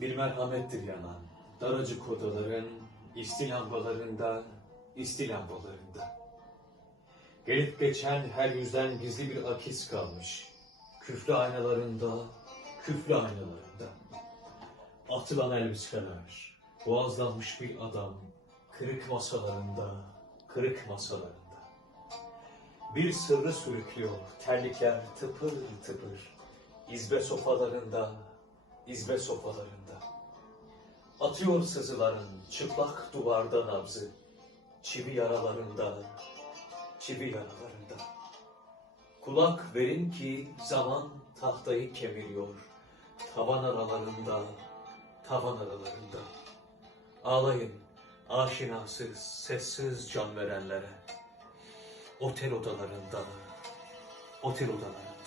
Bir merhamettir yanan, daracık odaların, istilambalarında, istilambalarında. Gelip geçen her yüzden gizli bir akis kalmış. Küflü aynalarında, küflü aynalarında. Atılan elbiseler, boğazlanmış bir adam, kırık masalarında, kırık masalarında. Bir sırrı sürüklüyor, terlikler tıpır tıpır, izbe sofalarında, izbe sofalarında. Atıyor sızıların çıplak duvarda nabzı, çivi yaralarında, çivi yaralarında. Kulak verin ki zaman tahtayı kemiriyor, tavan aralarında, tavan aralarında. Ağlayın aşinasız, sessiz can verenlere. Otel odalarında, otel odalarında.